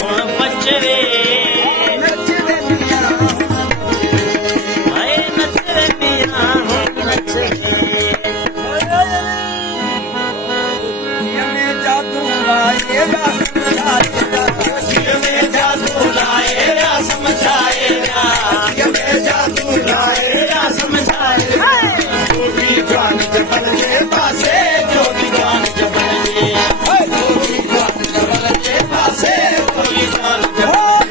हुण बचरे हाय नचरे पिया हुण बचरे जादू लाएगा जादू लाएगा समझाएगा जादू लाएगा समझाएगा जोगी जान जबल के पासे जोगी जान जबल जे जोगी जान जबल के पासे जोगी जान जबल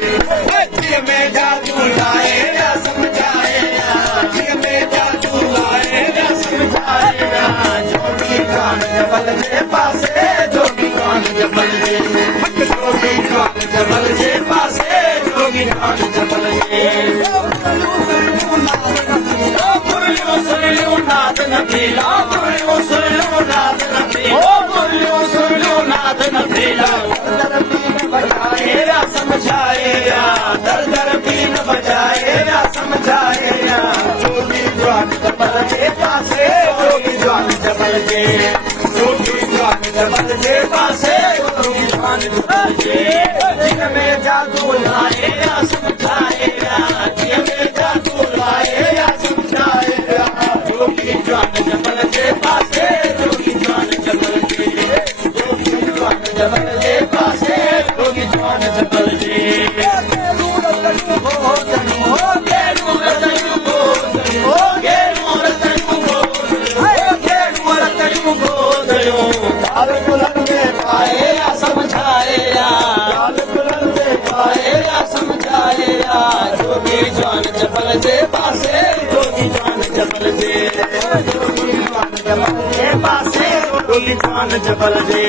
जी में जादू लाएगा समझाएगा जी में जादू लाएगा समझाएगा जोगी जान जबल के पासे जोगी जान जबल जे जोगी जान जबल के पासे जोगी जान जबल जे सुनियो नाद नबीला सुनियो नाद नबीला सुनियो नाद नबीला बजाएगा समझाएगा दर दर बीन बजाएगा समझाएगा जोगी जान जबल के पासे जोगी जान जबल के जोगी जान जबल के पासे जोगी जान जबल के जिनमें जादू लाएगा समझाएगा जिनमें जादू लाएगा समझाएगा जोगी जान जबल के पासे जोगी जान जबल के जोगी जान जबल के पासे जोगी जान जबल के लाल बुलंद में पाएगा समझाएगा लाल बुलंद में पाएगा समझाएगा जोगी जान जबल जे पासे जोगी जान जबल जे जोगी जान जबल के पासे जोगी जान जबल जे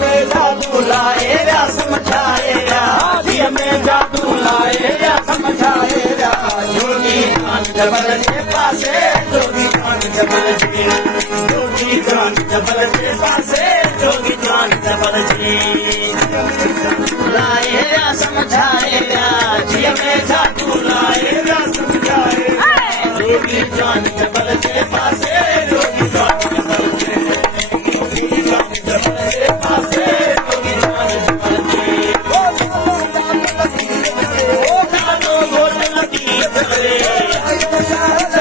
में जादू लाएगा समझाएगा दिया में जादू लाएगा समझाएगा जोगी जान जबल के पासे जोगी जान जबल के जोगी जान जबल के पासे